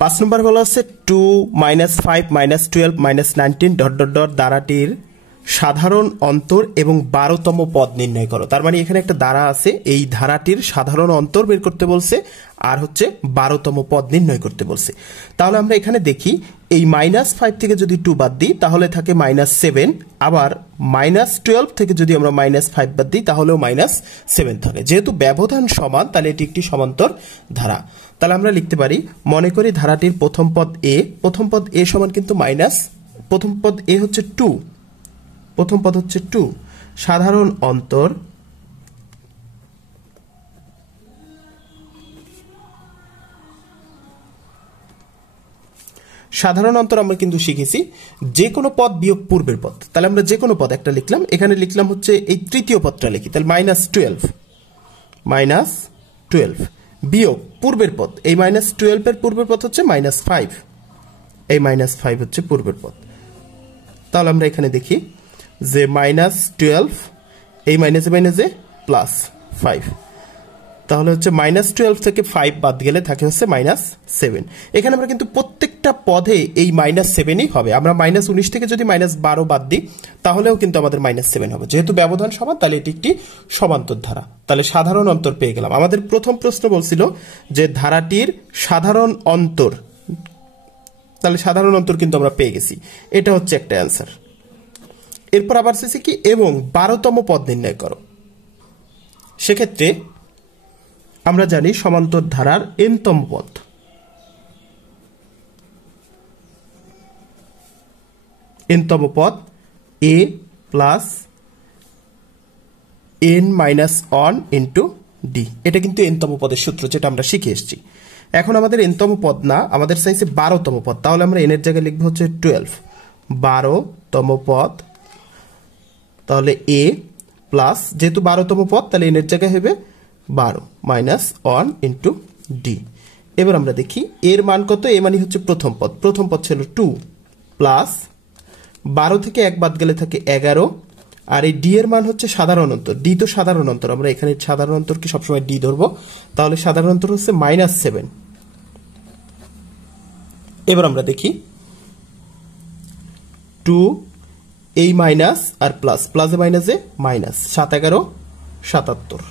5 নম্বর বলা হচ্ছে 2 -5 -12 -19 dot dot dot দ্বারাটির সাধারণ অন্তর এবং 12তম পদ নির্ণয় করো। তার মানে এখানে একটা ধারা আছে, এই ধারাটির সাধারণ অন্তর বের করতে বলছে আর হচ্ছে 12তম পদ নির্ণয় করতে বলছে। তাহলে আমরা এখানে দেখি এই -5 থেকে যদি 2 বাদ দিই তাহলে থাকে -7, আবার -12 থেকে যদি আমরা -5 বাদ দিই তাহলেও -7 থাকে। যেহেতু ব্যবধান সমান তাহলে এটি একটি সমান্তর ধারা। তাহলে আমরা লিখতে পারি, মনে করি ধারাটির প্রথম পদ এ, প্রথম পদ এ সমান কিন্তু প্রথম পদ এ হচ্ছে 2, প্রথম পদ হচ্ছে 2, সাধারণ অন্তর আমরা কিন্তু শিখেছি যে কোনো পদ বিয়োগ পূর্বের পদ। তাহলে আমরা যে কোনো পদ একটা লিখলাম, এখানে লিখলাম হচ্ছে এই তৃতীয় পদটা লিখি, তাহলে -12 বিয়োগ পূর্বের পদ, এই -12 এর পূর্বের পদ হচ্ছে -5, এই -5 হচ্ছে পূর্বের পদ। তাহলে আমরা এখানে দেখি যে -12 এই মাইনাসে মাইনাসে +5, তাহলে হচ্ছে -12 থেকে 5 বাদ গেলে থাকে হচ্ছে -7। এখানে আমরা কিন্তু প্রত্যেকটা পদে এই -7ই হবে। আমরা -19 থেকে যদি -12 বাদ দিই তাহলেও কিন্তু আমাদের -7 হবে। যেহেতু ব্যবধান সমান তাহলে এটি একটি সমান্তর ধারা। তাহলে সাধারণ অন্তর পেয়ে গেলাম। আমাদের প্রথম প্রশ্ন বলছিল যে ধারাটির সাধারণ অন্তর, তাহলে সাধারণ অন্তর কিন্তু আমরা পেয়ে গেছি, এটা হচ্ছে একটা অ্যান্সার। এরপর আবার শেষে কি এবং 12তম পদ নির্ণয় করো। সেক্ষেত্রে আমরা জানি সমান্তর ধারার nতম পদ, nতম পদ a plus n-1 into d, এটা কিন্তু nতম পদের সূত্র যেটা আমরা শিখে এসেছি। এখন আমাদের nতম পদ না, আমাদের চাইছে 12তম পদ। তাহলে আমরা n এর জায়গায় লিখবো হচ্ছে 12, 12তম পদ, তাহলে a প্লাস, যেহেতু 12তম পদ তাহলে n এর জায়গায় হবে 12 -1 ইন্টু d। এবার আমরা দেখি এর মান কত, এ মানে হচ্ছে প্রথম পদ, প্রথম পদ ছিল 2 প্লাস 12 থেকে 1 বাদ গেলে থাকে 11, আর এই d এর মান হচ্ছে সাধারণ অন্তর, d তো সাধারণ অন্তর, আমরা এখানে সাধারণ অন্তরকে সবসময় d ধরবো, তাহলে সাধারণ অন্তর হচ্ছে -7। এবার আমরা দেখি 2 এই মাইনাস আর প্লাস, প্লাসে মাইনাসে মাইনাস, 7 11 77।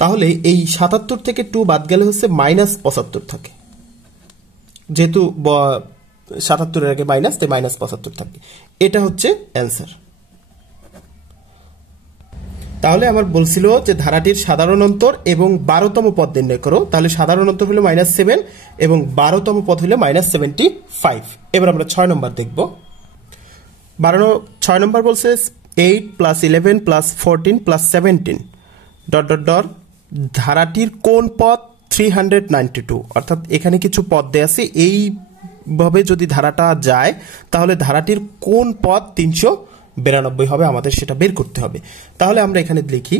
তাহলে এই 77 থেকে 2 বাদ গেলে হচ্ছে -75 থাকে, যেহেতু 77 এর আগে মাইনাস তাই -75 থাকে। এটা হচ্ছে অ্যান্সার। তাহলে আমার বলছিল যে ধারাটির সাধারণ অন্তর এবং 12তম পদ নির্ণয় করো। তাহলে সাধারণ অন্তর হলো -7 এবং 12তম পদ হলো -75। এবার আমরা 6 নম্বর দেখব। 6 নম্বর বলছে 8 + 11 + 14 + 17 ডট ডট ডট ধারাটির কোন পদ 392, অর্থাৎ এখানে কিছু পদ দেয়া আছে, এইভাবে যদি ধারাটা যায় তাহলে ধারাটির কোন পদ 392 হবে, আমাদের সেটা বের করতে হবে। তাহলে আমরা এখানে লিখি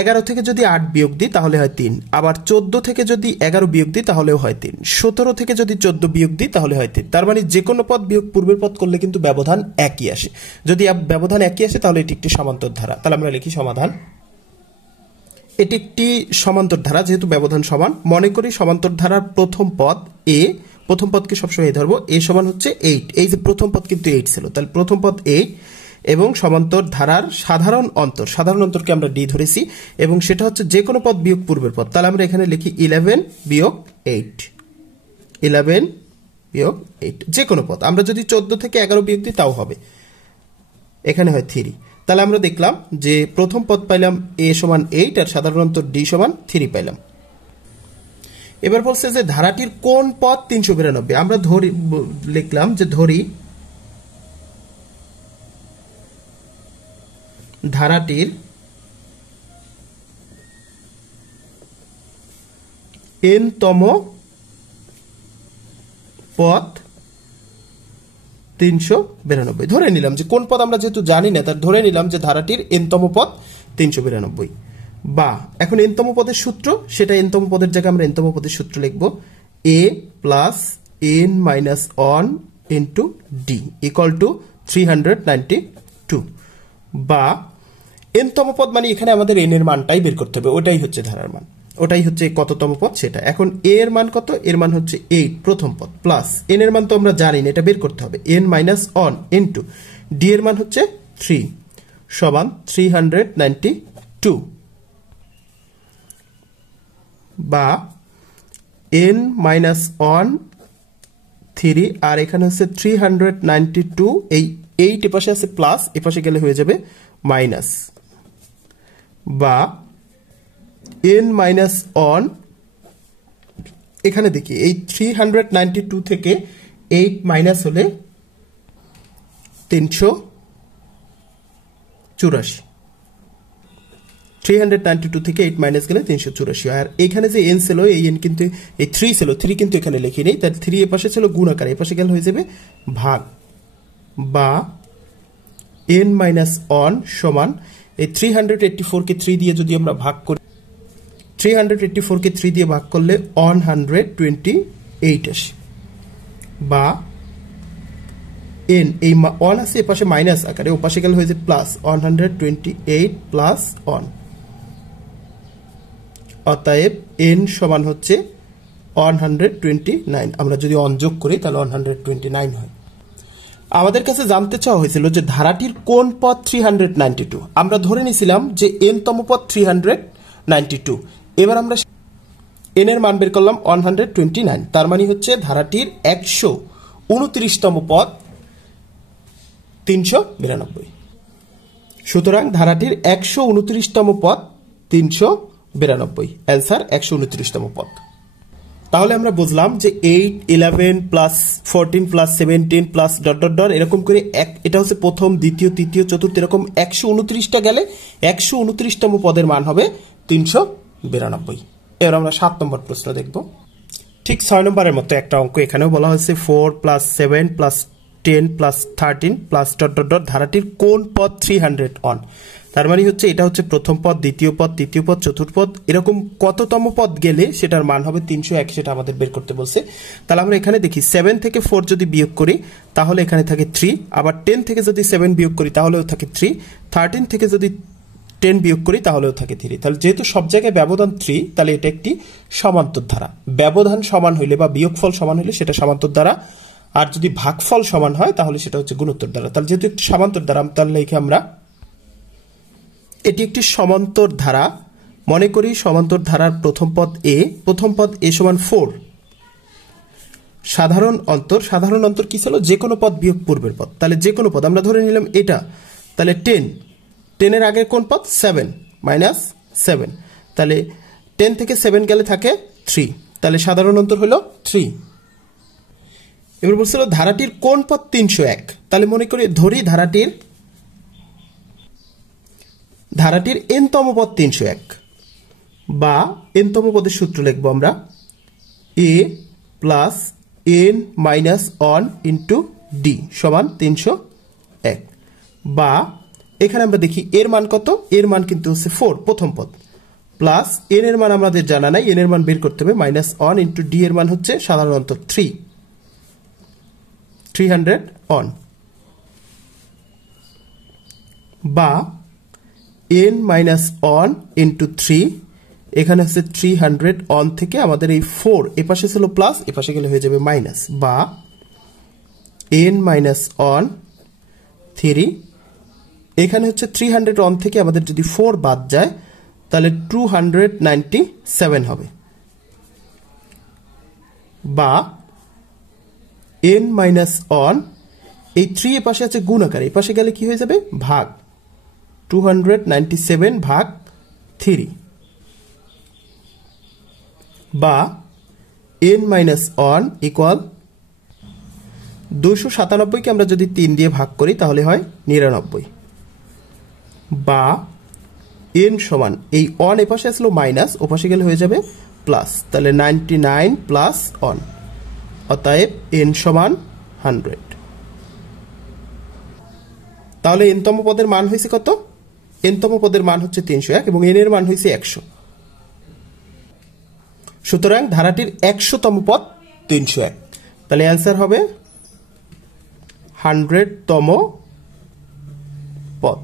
11 থেকে যদি 8 বিয়োগ দিই তাহলে হয় 3, আবার 14 থেকে যদি 11 বিয়োগ দিই তাহলেও হয় 3, 17 থেকে যদি 14 বিয়োগ দিই তাহলে হয় 3। তার মানে যে কোনো পদ বিয়োগ পূর্বের পদ করলে কিন্তু ব্যবধান একই আসে। যদি ব্যবধান একই আসে তাহলে এটি একটি সমান্তর ধারা। তাহলে আমরা লিখি সমাধান, এটি একটি সমান্তর ধারা যেহেতু ব্যবধান সমান। মনে করি সমান্তর ধারার প্রথম পদ a, প্রথম পদকে সবসময় ধরবো, a সমান হচ্ছে 8, এই যে প্রথম পদ কিন্তু 8 ছিল, তাহলে প্রথম পদ 8 এবং সমান্তর ধারার সাধারণ অন্তর, সাধারণ অন্তরকে আমরা d ধরেছি এবং সেটা হচ্ছে যে কোনো পদ বিয়োগ পূর্বের পদ। তাহলে আমরা এখানে লিখি 11 বিয়োগ 8, 11 বিয়োগ 8 যে কোনো পদ। আমরা যদি 14 থেকে 11 বিয়োগ দিই তাও হবে, এখানে হয় 3। তাহলে আমরা দেখলাম যে প্রথম পদ পাইলাম a সমান 8 আর সাধারণ অন্তর d সমান 3 পাইলাম। এবার বলছে যে ধারাটির কোন পদ 392, আমরা ধরি লিখলাম যে ধরি ধারাটির nতম পদ 392, ধরে নিলাম যে কোন পদ আমরা যেহেতু জানি না তার ধরে নিলাম যে ধারাটির nতম পদ 392। বা এখন nতম পদের সূত্র, সেটা nতম পদের জায়গায় আমরা nতম পদের সূত্র লিখব a plus n-1 into d equal to 392। বা nতম পদ মানে এখানে আমাদের n এর মানটাই বের করতে হবে, ওটাই হচ্ছে ধারার মান। ওটাই হচ্ছে কততম পদ সেটা। এখন a এর মান কত, এর মান হচ্ছে 8 প্রথম পদ, প্লাস n এর মান তো আমরা জানি না, এটা বের করতে হবে, n minus on into d এর মান হচ্ছে 3 সমান 392 বা n মাইনাস অন 3 আর এখানে হচ্ছে 392, এই 8 এপাশে আছে প্লাস, এপাশে গেলে হয়ে যাবে মাইনাস, বা n মাইনাস অন, এখানে দেখি এই 392 থেকে 8 মাইনাস হলে 384, 392 থেকে 8 মাইনাস গেলে 384। আর এখানে যে n ছিল, এই n কিন্তু, এই 3 ছিল, 3 কিন্তু এখানে লিখি নেই, তাহলে 3 এ পাশে ছিল গুণ আকারে, এ পাশে গেলে হয়ে যাবে ভাগ, বা n মাইনাস অন সমান এই 384 কে 3 দিয়ে যদি আমরা ভাগ করি, 384 কে 3 দিয়ে ভাগ করলে 128 আসে, বা n এই অন আছে এ পাশে মাইনাস আকারে, ও পাশে গেলে হয়ে যাবে প্লাস 128 প্লাস অন, অতএব n সমান হচ্ছে 129। আমরা যদি অন যোগ করি তাহলে 129 হয়। আমাদের কাছে জানতে চাওয়া হয়েছিল যে ধারাটির কোন পদ 392। আমরা ধরে নিয়েছিলাম যে n তম পদ 392। এবার আমরা n এর মান বের করলাম 129, তার মানে হচ্ছে ধারাটির 129 তম পদ 392। সুতরাং ধারাটির 129 তম পদ 392, অ্যান্সার 129 তম পদ। তাহলে আমরা বুঝলাম যে 8, 11 plus 14 plus 17 plus dot dot dot এরকম করে এটা হচ্ছে প্রথম, দ্বিতীয়, তৃতীয়, চতুর্থ, এরকম 129টা গেলে 129তম পদের মান হবে 392। এবার আমরা 7 নম্বর প্রশ্ন দেখব। ঠিক 6 নম্বরের মতো একটা অঙ্ক এখানেও বলা হয়েছে 4 plus 7 plus 10 plus 13 plus dot dot dot ধারাটির কোন পদ 300 অন। তার মানে হচ্ছে এটা হচ্ছে প্রথম পদ, দ্বিতীয় পদ, তৃতীয় পদ, চতুর্থ পদ, এরকম কততম পদ গেলে সেটার মান হবে 301, সেটা আমাদের বের করতে বলছে। তাহলে আমরা এখানে দেখি 7 থেকে 4 যদি বিয়োগ করি তাহলে এখানে থাকে 3, আবার 10 থেকে যদি 7 বিয়োগ করি তাহলেও থাকে 3, 13 থেকে যদি 10 বিয়োগ করি তাহলেও থাকে 3। তাহলে যেহেতু সব জায়গায় ব্যবধান 3, তাহলে এটা একটি সমান্তর ধারা। ব্যবধান সমান হইলে বা বিয়োগফল সমান হইলে সেটা সমান্তর ধারা, আর যদি ভাগফল সমান হয় তাহলে সেটা হচ্ছে গুণোত্তর ধারা। তাহলে যেহেতু একটি সমান্তর ধারা, তাহলে লিখে আমরা এটি একটি সমান্তর ধারা। মনে করি সমান্তর ধারার প্রথম পদ a, প্রথম পদ a সমান 4। সাধারণ অন্তর, সাধারণ অন্তর কি ছিল, যে কোনো পদ বিয়োগ পূর্বের পদ। তাহলে যে কোনো পদ আমরা ধরে নিলাম এটা, তাহলে 10, 10 এর আগে কোন পদ 7 মাইনাস 7, তাহলে 10 থেকে 7 গেলে থাকে 3, তাহলে সাধারণ অন্তর হলো 3। এবার বলছিল ধারাটির কোন পদ 301। তাহলে মনে করি ধরি ধারাটির n তম পদ 301, বা n তম পদের সূত্র লিখবো আমরা a plus n minus on into d সমান 301, বা এখানে আমরা দেখি এর মান কত, এর মান কিন্তু হচ্ছে 4 প্রথম পদ, প্লাস n এর মান আমাদের জানা নাই, n এর মান বের করতে হবে, মাইনাস অন ইন্টু d এর মান হচ্ছে সাধারণ অন্তর 300 অন, বা n মাইনাস অন ইন্টু 3, এখানে হচ্ছে 300 অন থেকে আমাদের এই 4 এপাশে ছিল প্লাস, এপাশে গেলে হয়ে যাবে মাইনাস, বা n মাইনাস অন 3, এখানে হচ্ছে 300 অন থেকে আমাদের যদি 4 বাদ যায় তাহলে 297 হবে, বা n মাইনাস অন এই 3 এপাশে আছে গুণ আকারে, এপাশে গেলে কি হয়ে যাবে ভাগ, 297 ভাগ 3, বা n মাইনাস অন ইকুয়াল 297কে আমরা যদি 3 দিয়ে ভাগ করি তাহলে হয় 99, বা n সমান এই অন এপাশে আসলো মাইনাস, ওপাশে গেলে হয়ে যাবে প্লাস, তাহলে 99 প্লাস অন, অতএব n সমান 100। তাহলে n তম পদের মান হয়েছে কত, n তম পদের মান হচ্ছে 301 এবং n এর মান হয়েছে 100। সুতরাং ধারাটির 100তম পদ 301, তাহলে অ্যান্সার হবে 100তম পদ।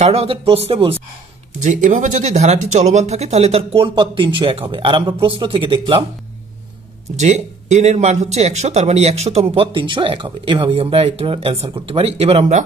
কারণ আমাদের প্রশ্নে বলছে যে এভাবে যদি ধারাটি চলমান থাকে তাহলে তার কোন পদ 301 হবে। আর আমরা প্রশ্ন থেকে দেখলাম যে n এর মান হচ্ছে 100, তার মানে 100তম পদ 301 হবে। এভাবেই আমরা এটা অ্যান্সার করতে পারি। এবার আমরা